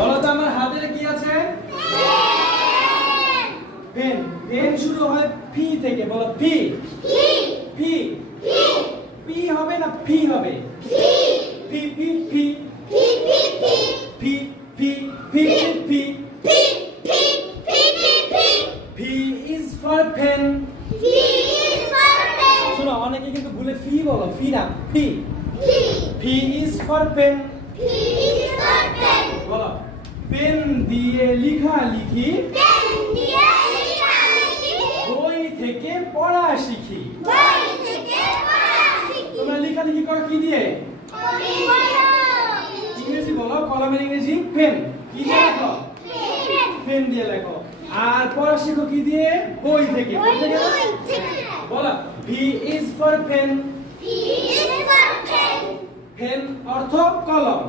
বলো তো আমার হাতে কি আছে? পেন। পেন শুরু হয় পি থেকে, বলো পি। পি পি হবে না পি হবে? P P P P P P P P is for pen. শোনো, অনেকে কিন্তু ভুলে ফি বলো, ফি না P. P is for pen. বলো পেন দিয়ে লেখা লিখি, বই থেকে পড়া শিখি। তোমরা লেখালেখি করো কি দিয়ে? ইংরেজি বলো, কলমের ইংরেজি পেন। কি দিয়ে লেখো? পেন দিয়ে লেখো। আর পড়া শিখো কি দিয়ে? বই থেকে। বই থেকে বলো V is for pen. Pen অর্থ কলম।